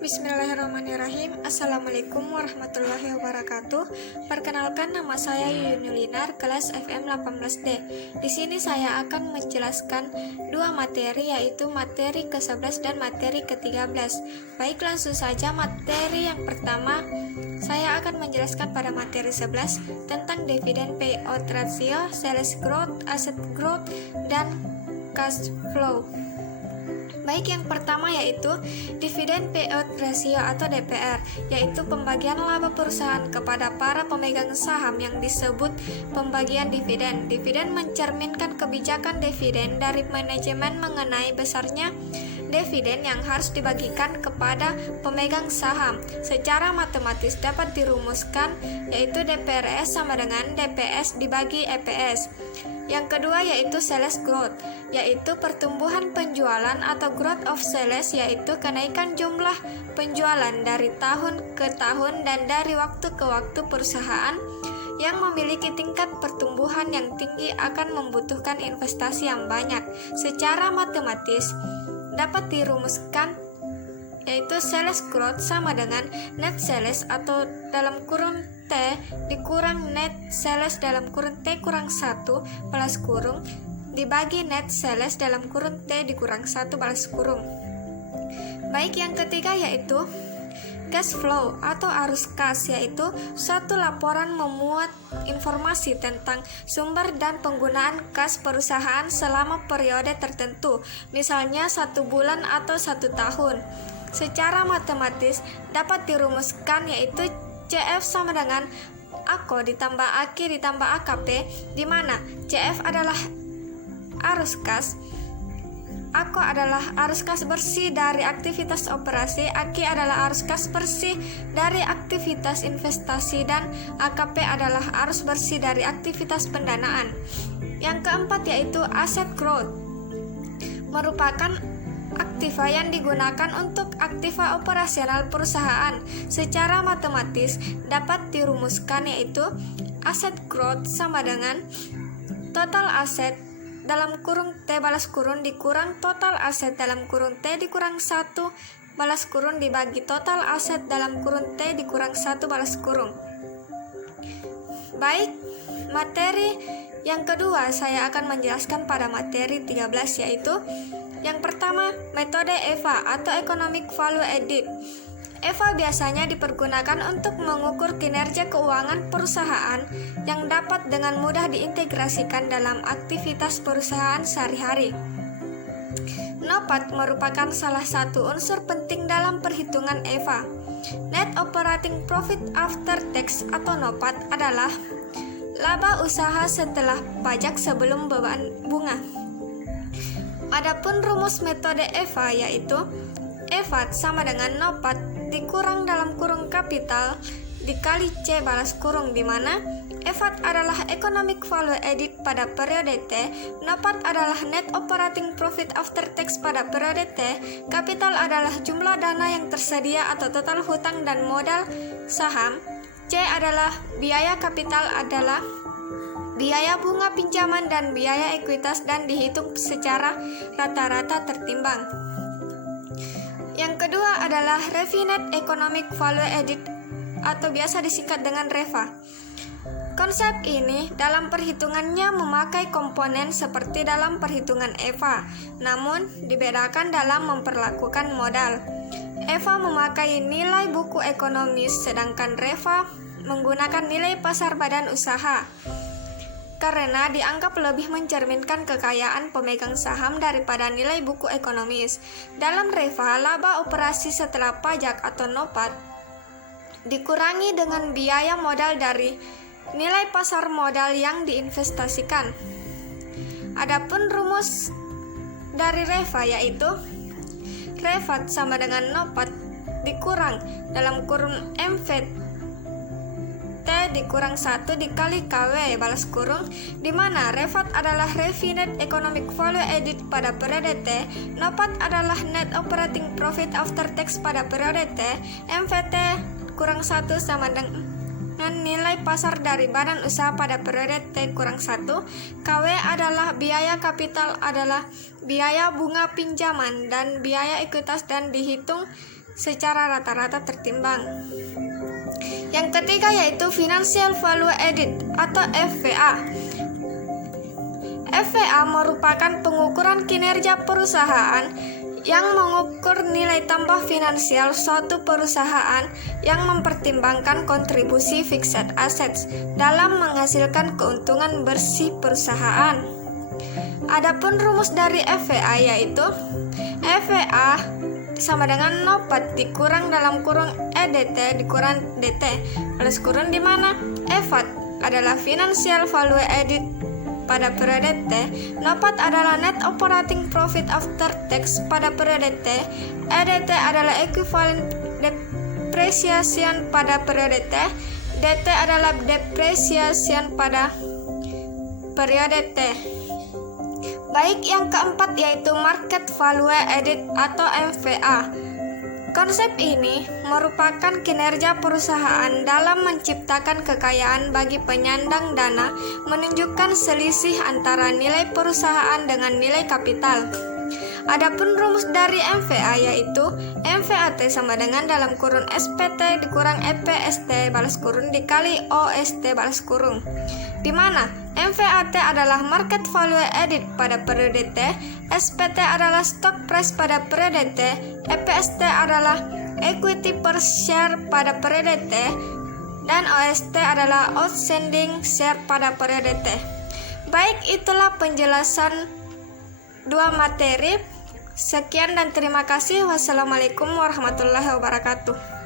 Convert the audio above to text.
Bismillahirrahmanirrahim. Assalamualaikum warahmatullahi wabarakatuh. Perkenalkan, nama saya Yuyun Yulinar, kelas FM 18D. Di sini saya akan menjelaskan dua materi, yaitu materi ke-11 dan materi ke-13. Baik, langsung saja materi yang pertama. Saya akan menjelaskan pada materi 11 tentang dividen payout ratio, sales growth, asset growth, dan cash flow. Baik, yang pertama yaitu Dividend Payout Ratio atau DPR, yaitu pembagian laba perusahaan kepada para pemegang saham yang disebut pembagian dividen. Dividen mencerminkan kebijakan dividen dari manajemen mengenai besarnya dividen yang harus dibagikan kepada pemegang saham. Secara matematis dapat dirumuskan yaitu DPRS sama dengan DPS dibagi EPS. Yang kedua yaitu sales growth, yaitu pertumbuhan penjualan atau growth of sales, yaitu kenaikan jumlah penjualan dari tahun ke tahun dan dari waktu ke waktu. Perusahaan yang memiliki tingkat pertumbuhan yang tinggi akan membutuhkan investasi yang banyak. Secara matematis dapat dirumuskan yaitu sales growth sama dengan net sales atau dalam kurung T dikurang net sales dalam kurung T kurang 1 balas kurung dibagi net sales dalam kurung T dikurang 1 balas kurung. Baik, yang ketiga yaitu cash flow atau arus kas, yaitu suatu laporan memuat informasi tentang sumber dan penggunaan kas perusahaan selama periode tertentu, misalnya 1 bulan atau 1 tahun. Secara matematis dapat dirumuskan yaitu CF sama dengan AKO ditambah AKI ditambah AKP, di mana CF adalah arus kas, AKO adalah arus kas bersih dari aktivitas operasi, AKI adalah arus kas bersih dari aktivitas investasi, dan AKP adalah arus bersih dari aktivitas pendanaan. Yang keempat yaitu asset growth, merupakan aktiva yang digunakan untuk aktiva operasional perusahaan. Secara matematis dapat dirumuskan yaitu asset growth sama dengan total aset dalam kurung T balas kurung dikurang total aset dalam kurung T dikurang 1 balas kurung dibagi total aset dalam kurung T dikurang 1 balas kurung. Baik, materi yang kedua saya akan menjelaskan pada materi 13, yaitu yang pertama, metode EVA atau Economic Value Added. EVA biasanya dipergunakan untuk mengukur kinerja keuangan perusahaan yang dapat dengan mudah diintegrasikan dalam aktivitas perusahaan sehari-hari. NOPAT merupakan salah satu unsur penting dalam perhitungan EVA. Net Operating Profit After Tax atau NOPAT adalah laba usaha setelah pajak sebelum beban bunga. Adapun rumus metode EVA yaitu EVAT sama dengan NOPAT dikurang dalam kurung kapital dikali C balas kurung, di mana EVAT adalah Economic Value Added pada periode T, NOPAT adalah Net Operating Profit After Tax pada periode T, kapital adalah jumlah dana yang tersedia atau total hutang dan modal saham, C adalah biaya kapital adalah biaya bunga pinjaman dan biaya ekuitas dan dihitung secara rata-rata tertimbang. Yang kedua adalah Refined Economic Value Added atau biasa disingkat dengan REVA. Konsep ini dalam perhitungannya memakai komponen seperti dalam perhitungan EVA, namun dibedakan dalam memperlakukan modal. EVA memakai nilai buku ekonomis, sedangkan REVA menggunakan nilai pasar badan usaha, karena dianggap lebih mencerminkan kekayaan pemegang saham daripada nilai buku ekonomis. Dalam REVA, laba operasi setelah pajak atau NOPAT dikurangi dengan biaya modal dari nilai pasar modal yang diinvestasikan. Adapun rumus dari REVA yaitu REVAT sama dengan NOPAT dikurang dalam kurung MV T dikurang 1 dikali KW balas kurung, di mana REVAT adalah Refined Economic Value Added pada periode T, NOPAT adalah Net Operating Profit After Tax pada periode T, MVT kurang 1 sama dengan nilai pasar dari badan usaha pada periode T-1. KW adalah biaya kapital adalah biaya bunga pinjaman dan biaya ekuitas dan dihitung secara rata-rata tertimbang. Yang ketiga yaitu Financial Value Added atau FVA. FVA merupakan pengukuran kinerja perusahaan yang mengukur nilai tambah finansial suatu perusahaan yang mempertimbangkan kontribusi fixed assets dalam menghasilkan keuntungan bersih perusahaan. Adapun rumus dari FVA yaitu FVA sama dengan NOPAT dikurang dalam kurung EDT dikurang DT plus kurung di mana EVAT adalah Financial Value Added pada periode T, NOPAT adalah Net Operating Profit After Tax pada periode T, EDT adalah Equivalent Depreciation pada periode T, DT adalah Depreciation pada periode T. Baik, yang keempat yaitu Market Value Added atau MVA. Konsep ini merupakan kinerja perusahaan dalam menciptakan kekayaan bagi penyandang dana, menunjukkan selisih antara nilai perusahaan dengan nilai kapital. Adapun rumus dari MVA yaitu MVAT sama dengan dalam kurun SPT dikurang EPST balas kurung dikali OST balas kurung, di mana MVAT adalah Market Value Added pada periode T, SPT adalah Stock Price pada periode T, EPST adalah Equity per Share pada periode T, dan OST adalah Outstanding Share pada periode T. Baik, itulah penjelasan dua materi. Sekian dan terima kasih. Wassalamualaikum warahmatullahi wabarakatuh.